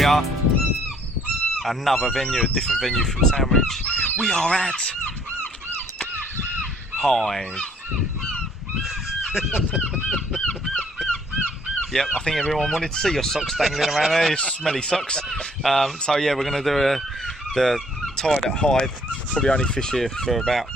we are. Another venue, a different venue from Sandwich. We are at Hythe. Yep, I think everyone wanted to see your socks dangling around there, your smelly socks. So yeah, we're going to do the tide at Hythe. Probably only fish here for about,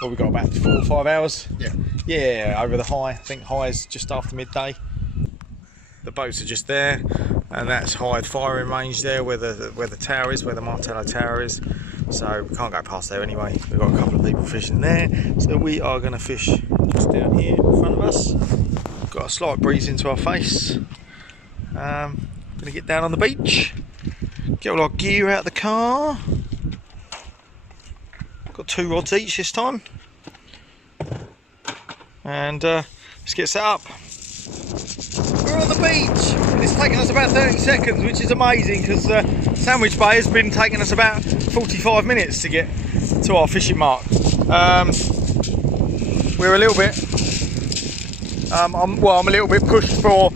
well, we've got about 4 or 5 hours. Yeah. Yeah, over the Hythe. I think Hythe's just after midday. The boats are just there, and that's Hythe firing range there, where the tower is, where the Martello Tower is. So we can't go past there anyway. We've got a couple of people fishing there, so we are going to fish just down here in front of us. Got a slight breeze into our face. Going to get down on the beach, get all our gear out of the car. Got 2 rods each this time, and let's get set up. We're on the beach, and it's taken us about 30 seconds, which is amazing because Sandwich Bay has been taking us about 45 minutes to get to our fishing mark. We're a little bit, I'm a little bit pushed for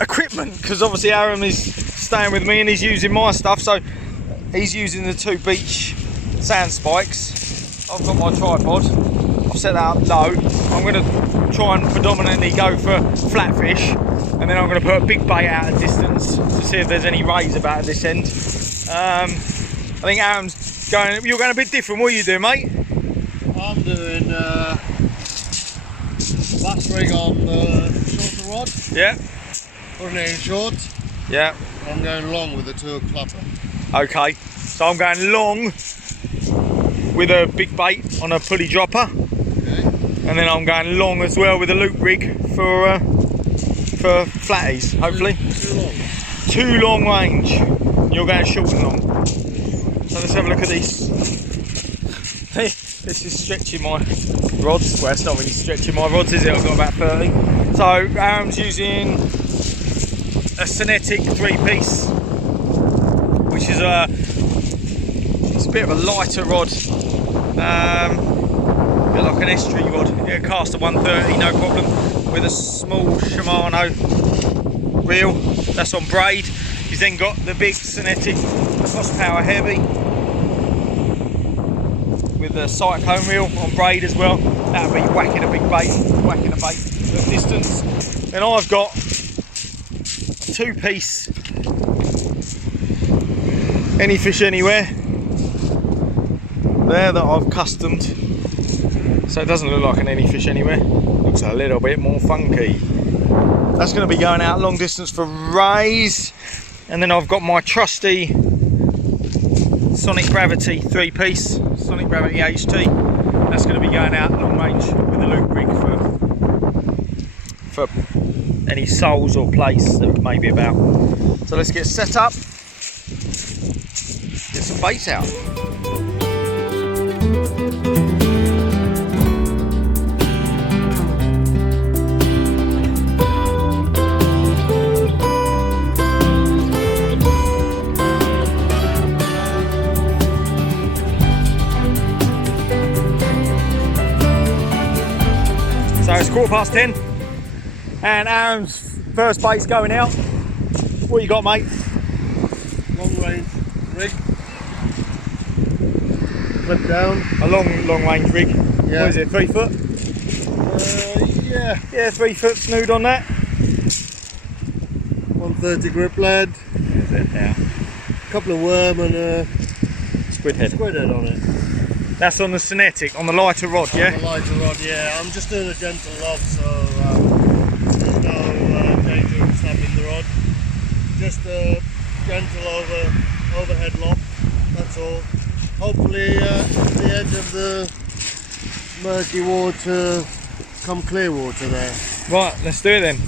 equipment because obviously Aram is staying with me and he's using my stuff, so he's using the 2 beach sand spikes. I've got my tripod, I've set that up low. I'm going to try and predominantly go for flatfish, and then I'm going to put a big bait out at distance to see if there's any rays about at this end. I think Aram's going, you're going a bit different. What are you doing, mate? I'm doing bass rig on the shorter rod. Yeah. Putting it in short. Yeah. I'm going long with the 2 clapper. Okay, so I'm going long with a big bait on a pulley dropper. Okay. And then I'm going long as well with a loop rig for flatties, hopefully. Too long. 2 long range. You're going short and long. So let's have a look at these. This is stretching my rods. Well, it's not really stretching my rods, is it? I've got about 30. So Aram's using a Cinetic 3-piece, which is it's a bit of a lighter rod. A bit like an estuary rod. It'll cast a 130, no problem, with a small Shimano reel. That's on braid. He's then got the big Cinetic horsepower heavy with a cyclone reel on braid as well. That'll be whacking a big bait, whacking a bait at distance. Then I've got a 2-piece Any Fish Anywhere there that I've customed, so it doesn't look like an Any Fish Anywhere. Looks a little bit more funky. That's going to be going out long distance for rays. And then I've got my trusty Sonic Gravity 3-piece, Sonic Gravity HT. That's going to be going out long range with a loop rig for any soles or plaice that may be about. So let's get set up, get some baits out. So it's 10:15 and Aram's first bait's going out. What you got, mate? Long range rig. Flip down. A long range rig. Yeah. What is it, 3 foot? Yeah. Yeah, 3 foot snood on that. 130 grip lead. Is it? Yeah. A couple of worm and a Squid head. on it. That's on the Cinetic, on the lighter rod, yeah? On the lighter rod, yeah. I'm just doing a gentle lob, so there's no danger of snapping the rod. Just a gentle overhead lob, that's all. Hopefully the edge of the murky water come clear water there. Right, let's do it then.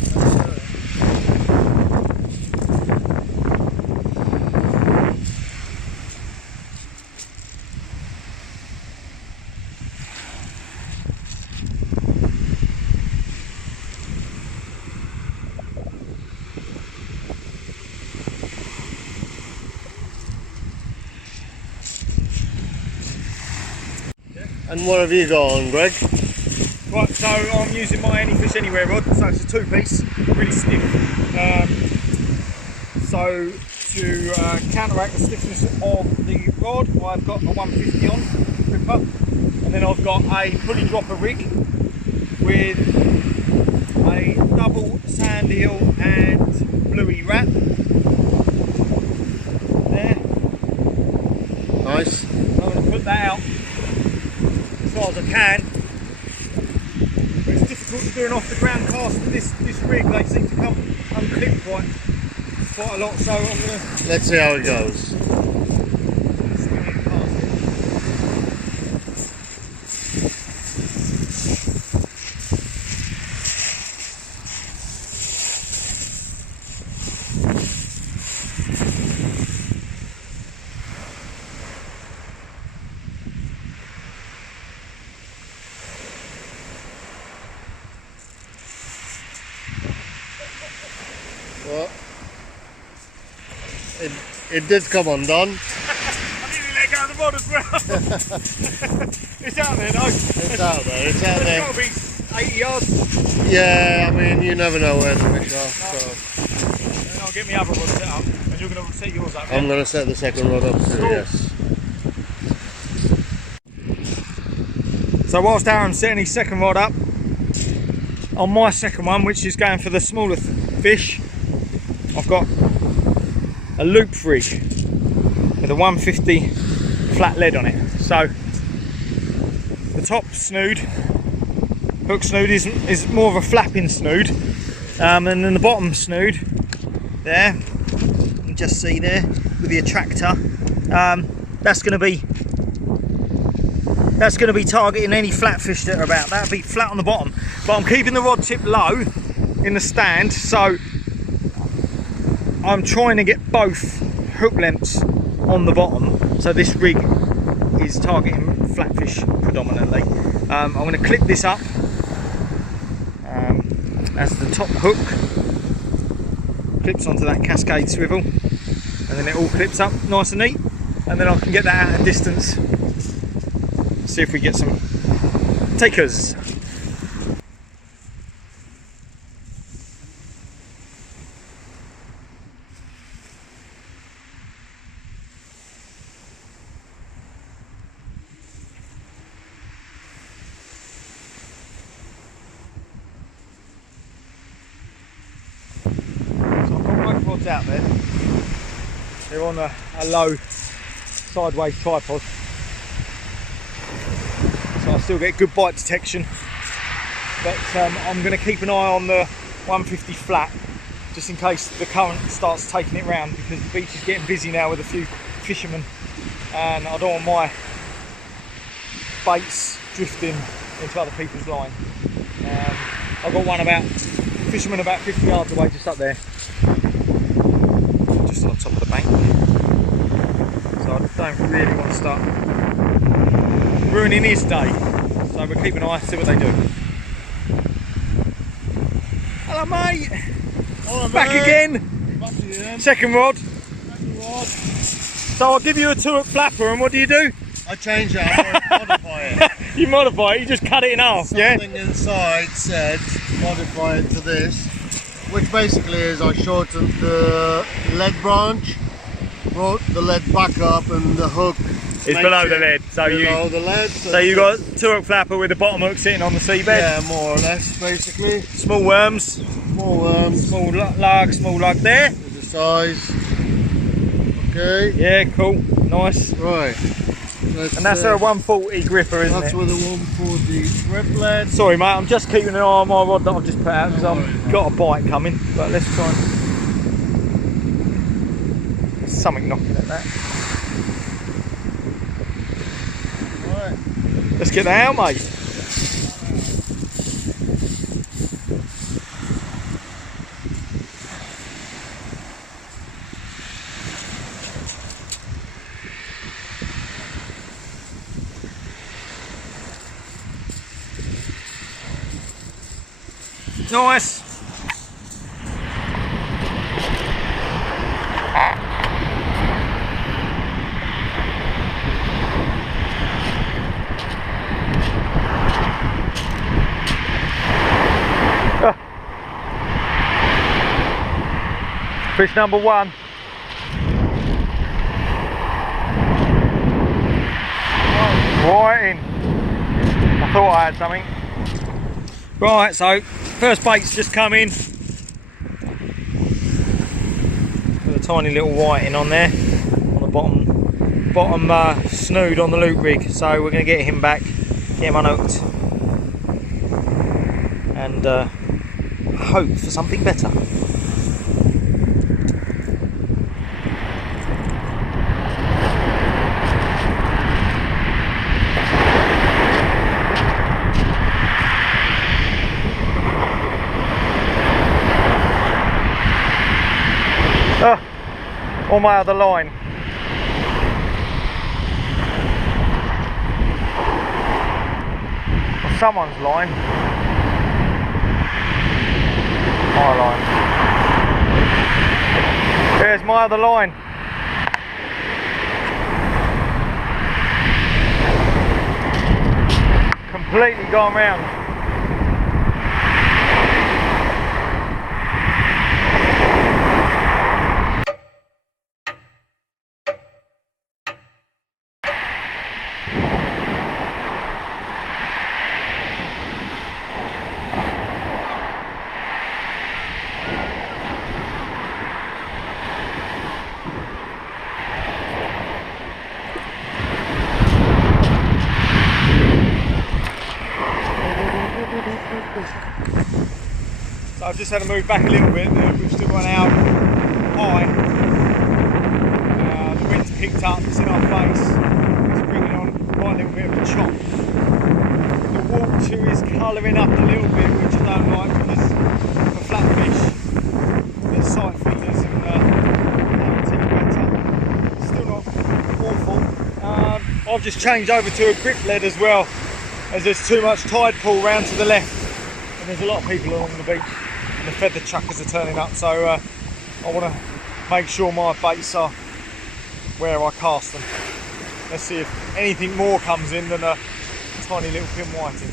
And what have you got on, Greg? Right, so I'm using my Any Fish Anywhere rod, so it's a 2-piece, really stiff. So to counteract the stiffness of the rod, I've got a 150 on gripper, and then I've got a pulley dropper rig with a double sandhill and bluey wrap. There. Nice. I'm going to put that out as far as I can. But it's difficult to do an off the ground cast with this rig. They seem to come unclipped quite a lot, so I'm going to... Let's see how it goes. Well, it did come undone. I nearly let go of the rod as well. It's out there though. It's out there, it's out there. It's got to be 80 yards. Yeah, I mean, you never know where the fish are. So. And I'll get my other rod set up, and you're going to set yours up. I'm going to set the second rod up too, Cool. yes. So whilst Aram's setting his second rod up, on my second one, which is going for the smaller fish, I've got a loop rig with a 150 flat lead on it. So the top snood, hook snood, is more of a flapping snood, and then the bottom snood there, you can just see there with the attractor, that's going to be targeting any flatfish that are about. That'll be flat on the bottom, but I'm keeping the rod tip low in the stand, so I'm trying to get both hook lengths on the bottom, so this rig is targeting flatfish predominantly. I'm going to clip this up as the top hook clips onto that cascade swivel, and then it all clips up nice and neat, and then I can get that at a distance, see if we get some takers. Out there, they're on a low sideways tripod, so I still get good bite detection, but I'm going to keep an eye on the 150 flat just in case the current starts taking it round, because the beach is getting busy now with a few fishermen and I don't want my baits drifting into other people's line. I've got one fisherman about 50 yards away, just up there, just on top of the bank, so I don't really want to start ruining his day, so we'll keep an eye, see what they do. Hello mate! Hello, back mate. again! Back again. Second rod. Second rod. So I'll give you a 2-hook flapper, and what do you do? I change it, I modify it. You modify it, you just cut it in half, yeah? Something inside said modify it to this, which basically is I shortened the lead branch, brought the lead back up, and the hook It's below the lead, so you got 2-hook flapper with the bottom hook sitting on the seabed. Yeah, more or less, basically. Small worms. More worms. Small lug there. With the size. Okay. Yeah, cool, nice. Right. And that's a 140 gripper, isn't that's it? with a 140 grip lead. Sorry mate, I'm just keeping an eye on my rod that I've just put out because I've got a bite coming, but let's try and... There's something knocking at that. Right. Let's get that out, mate. Nice. Fish number 1. Right in. I thought I had something. Right, so first bait's just come in. Got a tiny little whiting on there on the bottom snood on the loop rig. So we're going to get him back, get him unhooked, and hope for something better. On my other line. On someone's line. My line. There's my other line. Completely gone round. So I've just had to move back a little bit. We've still got an hour high. The wind's picked up, it's in our face. It's bringing on quite a little bit of a chop. The water is colouring up a little bit, which I don't like because for flatfish, there's sight feeders and that'll take better. Still not awful. I've just changed over to a grip lead as well, as there's too much tide pull round to the left. And there's a lot of people along the beach and the feather chuckers are turning up, so I want to make sure my baits are where I cast them. Let's see if anything more comes in than a tiny little pin whiting.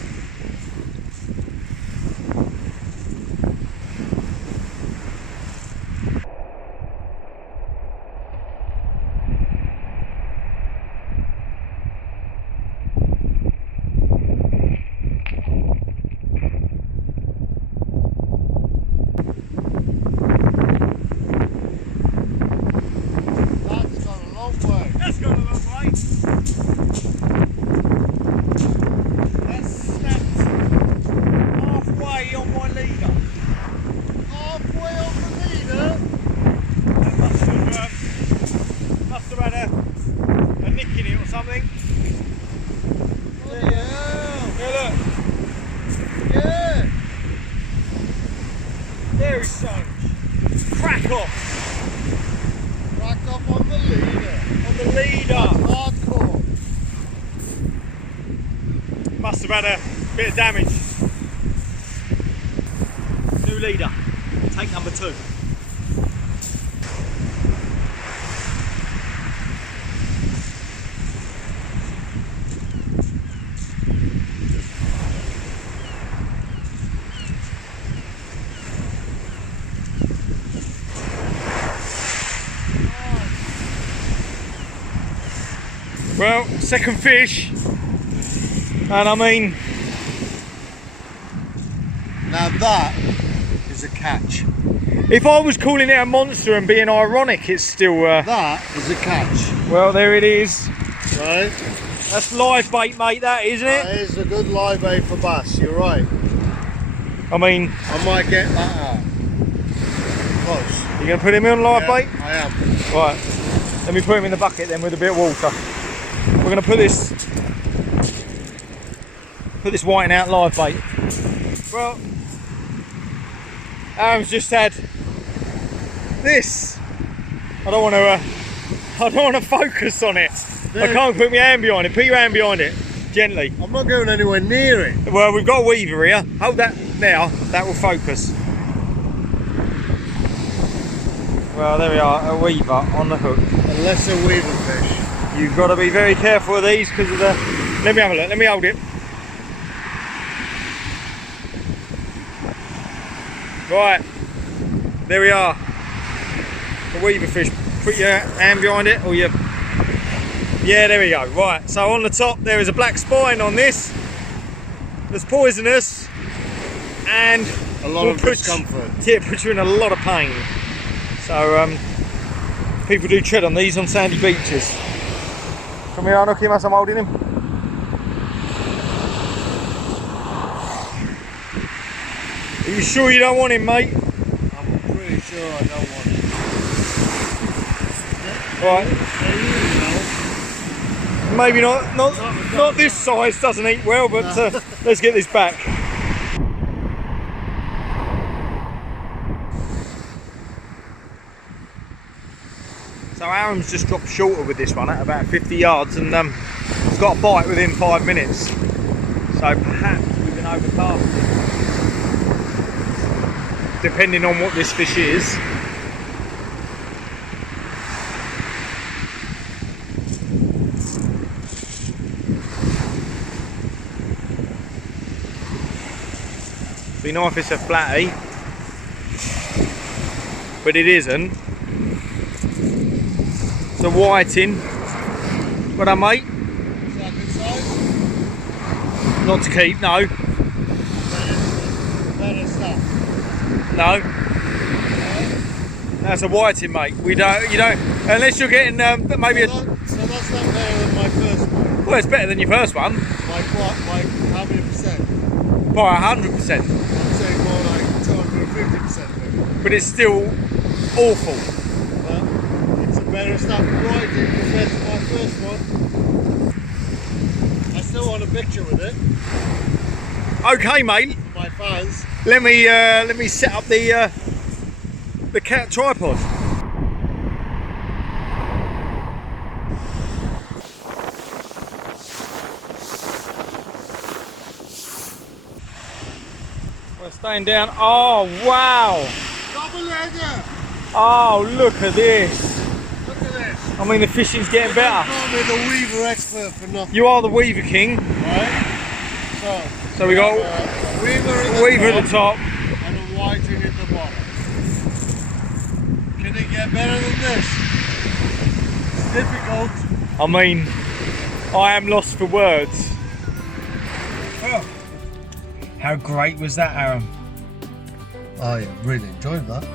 Crack off on the leader. On the leader. Hardcore. Must have had a bit of damage. New leader. Take number 2. Well, second fish, and I mean, now that is a catch. If I was calling it a monster and being ironic, it's still that is a catch. Well, there it is. Right. That's live bait, mate. That isn't it? That is a good live bait for bass. You're right. I mean, I might get that out. Close. You gonna put him in live bait? I am. Right. Let me put him in the bucket then with a bit of water. We're going to put this whiting out live bait. Well, Aram's just had this. I don't want to focus on it. I can't put my hand behind it. Put your hand behind it, gently. I'm not going anywhere near it. Well, we've got a weaver here. Hold that now. That will focus. Well, there we are. A weaver on the hook. A lesser weaver fish. You've got to be very careful of these because of the... Let me have a look, let me hold it. Right, there we are. the weaver fish. Put your hand behind it, or your... Yeah, there we go. Right, so on the top there is a black spine on this that's poisonous, and a lot of discomfort. Yeah, it puts you in a lot of pain. So people do tread on these on sandy beaches. Come here, I'll knock him as I'm holding him. Are you sure you don't want him, mate? I'm pretty sure I don't want him. Right. Maybe not this size, doesn't eat well, but let's get this back. So Aram's just dropped shorter with this one at about 50 yards, and he's got a bite within 5 minutes. So perhaps we can overcast it, depending on what this fish is. Be nice if it's a flatty, but it isn't. It's a whiting. What done, mate? Is that a good size? Not to keep, no. Better stuff. No. That's a whiting, mate. You don't, unless you're getting maybe a... So that's not better than my first one. Well, it's better than your first one. Like what? Like how many percent? By 100%. I'm saying more like 250% maybe. But it's still awful. But it's a better stuff writing compared to my first one. I still want a picture with it. Okay, mate. For my fans. Let me set up the cat tripod. We're staying down. Oh wow! Double-legger! Oh, look at this. Look at this. I mean, the fishing's getting better. Call me the weaver expert for nothing. You are the weaver king. Right? So we got a weaver at the top. and a whiting at the bottom. Can it get better than this? It's difficult. I mean, I am lost for words. Oh. How great was that, Aram? I really enjoyed that.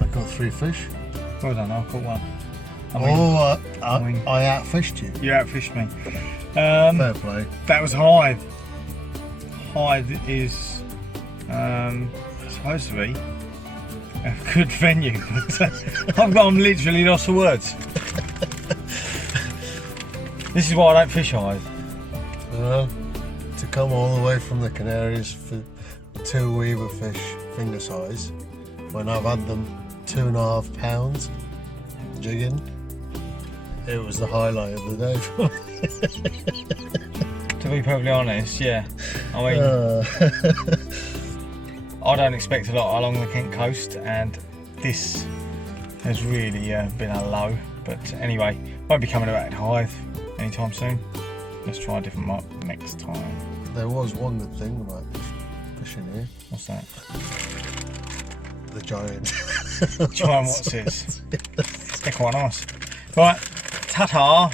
I got 3 fish. Well done, I caught one. I mean, I outfished you. You outfished me. Fair play. That was Hythe. Hythe is supposed to be a good venue, but I'm literally lost for words. This is why I don't fish Hythe. Well, to come all the way from the Canaries for 2 weaver fish finger size, when I've had them 2.5 pounds jigging, it was the highlight of the day for me. To be perfectly honest, yeah. I mean, I don't expect a lot along the Kent coast, and this has really been a low. But anyway, won't be coming back to Hythe anytime soon. Let's try a different mark next time. There was one good thing about fishing here. What's that? The giant. Giant what's this? They're quite nice. Right, ta-ta.